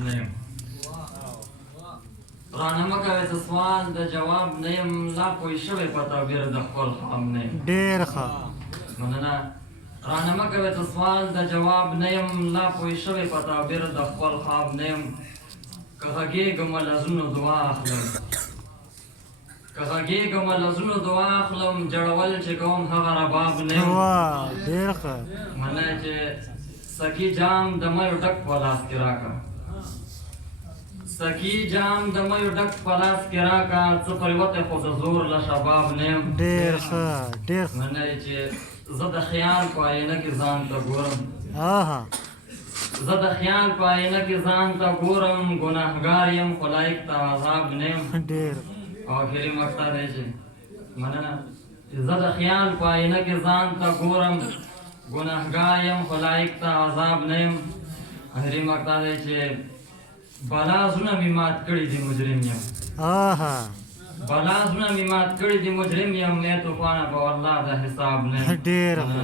نه یم رانه مه کوئ څه سوال د جواب نه یم لا پوه شوی په تعبیر د خپل خواب نه یم ډېر ښه مننه رانه مه کوئ څه سوال د جواب نه یم لا پوه شوی په تعبیر د خپل خواب نه یم که غږېږم له زړونو دعا اخلم که غږېږم له زړونو دعا اخلم جړول چې کوم هغه رباب نه یم ډېر ښه مننه چې سکی جام د میو ډک په لاس کې راکړه سکی جام د میو ډک په لاس کې راکړه څه پرېوتی خو د زور له شباب نه یم ډېر ښه ډېر ښه مننه چې زه د خیال په آینه کې ځان ته ګورم زه د خیال په آینه کې ځان ته ګورم ګناهګار یم خو لایق ته عذاب نه یم ډېر او آخري مقطع دی چې مننه چې زه د خیال په آینه کې ځان ته ګورم ګناهګار یم خو لایق ته عذاب نه یم آخري مقطع دی چې بلا زړونه مې مات کړي دي مجرم یم بلا زړونه مې مات کړي دي مجرم یم ای طوفانه په والله د حساب نه یم ډېر ښه